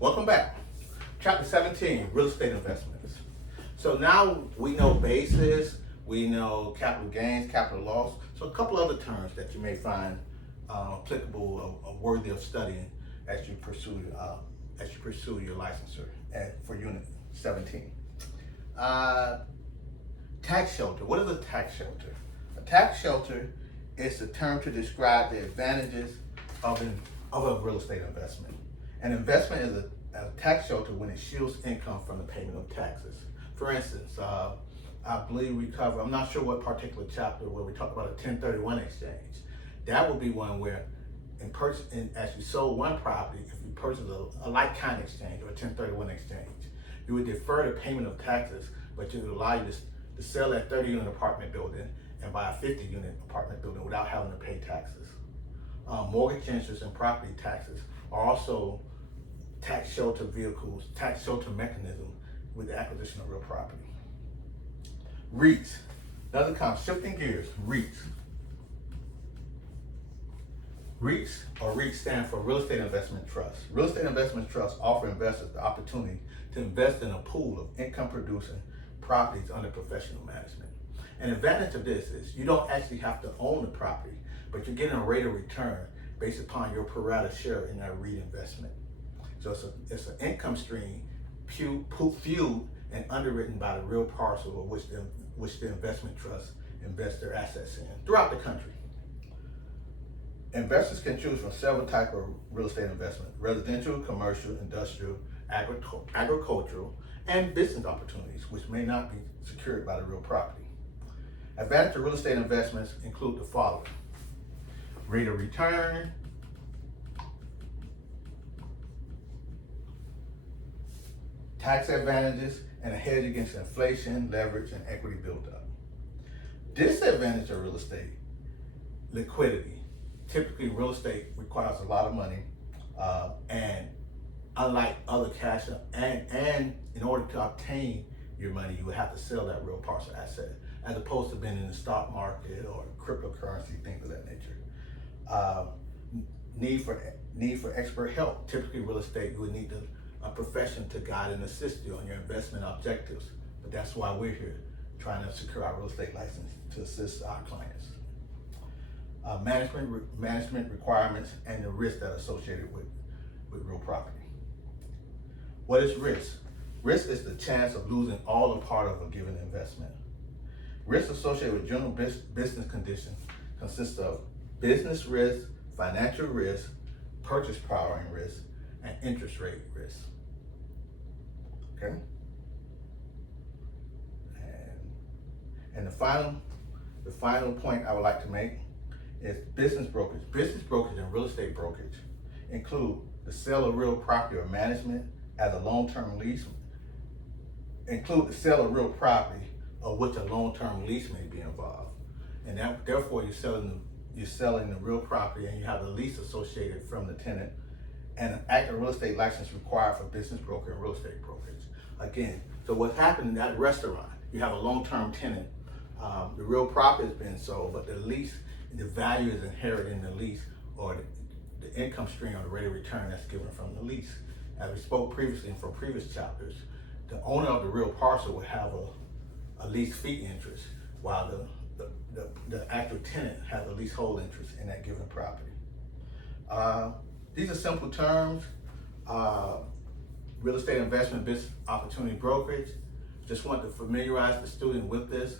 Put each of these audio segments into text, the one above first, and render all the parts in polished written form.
Welcome back. Chapter 17, real estate investments. So now we know basis, we know capital gains, capital loss. So a couple other terms that you may find applicable or worthy of studying as you pursue your licensure for Unit 17. Tax shelter. What is a tax shelter? A tax shelter is a term to describe the advantages of a real estate investment. An investment is a tax shelter when it shields income from the payment of taxes. For instance, I believe we cover, I'm not sure what particular chapter where we talk about a 1031 exchange. That would be one where as you sold one property, if you purchase a like-kind exchange or a 1031 exchange, you would defer the payment of taxes, but it would allow you to sell that 30-unit apartment building and buy a 50-unit apartment building without having to pay taxes. Mortgage interest and property taxes are also tax shelter vehicles, tax shelter mechanism with the acquisition of real property. REITs, another concept, shifting gears, REITs. REITs, or REITs stand for Real Estate Investment Trust. Real Estate Investment Trusts offer investors the opportunity to invest in a pool of income-producing properties under professional management. An advantage of this is you don't actually have to own the property, but you're getting a rate of return based upon your pro rata share in that REIT investment. So it's an income stream fueled and underwritten by the real parcel of which the investment trust invest their assets in throughout the country. Investors can choose from several types of real estate investment: residential, commercial, industrial, agricultural, and business opportunities, which may not be secured by the real property. Advantage of real estate investments include the following: rate of return, tax advantages, and a hedge against inflation, leverage, and equity buildup. Disadvantage of real estate: liquidity. Typically, real estate requires a lot of money, and unlike other cash, and in order to obtain your money, you would have to sell that real parcel asset, as opposed to being in the stock market or cryptocurrency, things of that nature. Need for expert help. Typically, real estate, you would need a profession to guide and assist you on your investment objectives. But that's why we're here, trying to secure our real estate license to assist our clients. Management requirements and the risks that are associated with real property. What is risk? Risk is the chance of losing all or part of a given investment. Risks associated with general business conditions consist of business risk, financial risk, purchase power and risk, and interest rate risk. Okay? And the final point I would like to make is business brokerage. Business brokerage and real estate brokerage include the sale of real property or management as a long-term lease, include the sale of real property of which a long-term lease may be involved. And therefore you're selling the real property and you have a lease associated from the tenant, and an active real estate license required for business broker and real estate brokerage. Again, so what's happening in that restaurant, you have a long-term tenant, the real property has been sold, but the lease, the value is inherent in the lease, or the income stream or the rate of return that's given from the lease. As we spoke previously from previous chapters, the owner of the real parcel would have a lease fee interest, while the actual tenant has a leasehold interest in that given property. These are simple terms. Real estate investment, business opportunity brokerage. Just want to familiarize the student with this.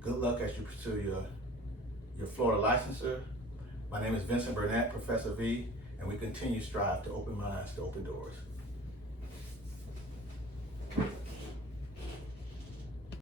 Good luck as you pursue your Florida licensure. My name is Vincent Burnett, Professor V, and we continue to strive to open minds to open doors.